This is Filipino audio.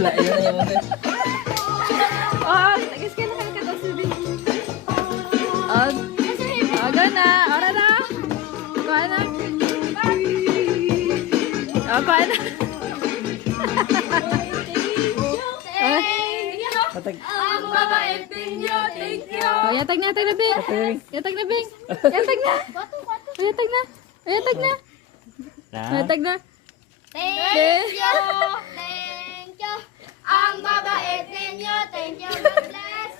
Oh, guys, kailangan ka daw sabi. Oh, aga na. Ora na. Kuha na. Oh, kuha na. Ang mabait ninyo, thank you. Oh, yatag na, Bing. Yatag na, Bing. Yatag na. Yatag na. Yatag na. Yatag na. Thank you. Thank you. Ang mabait ninyo, thank you. God bless.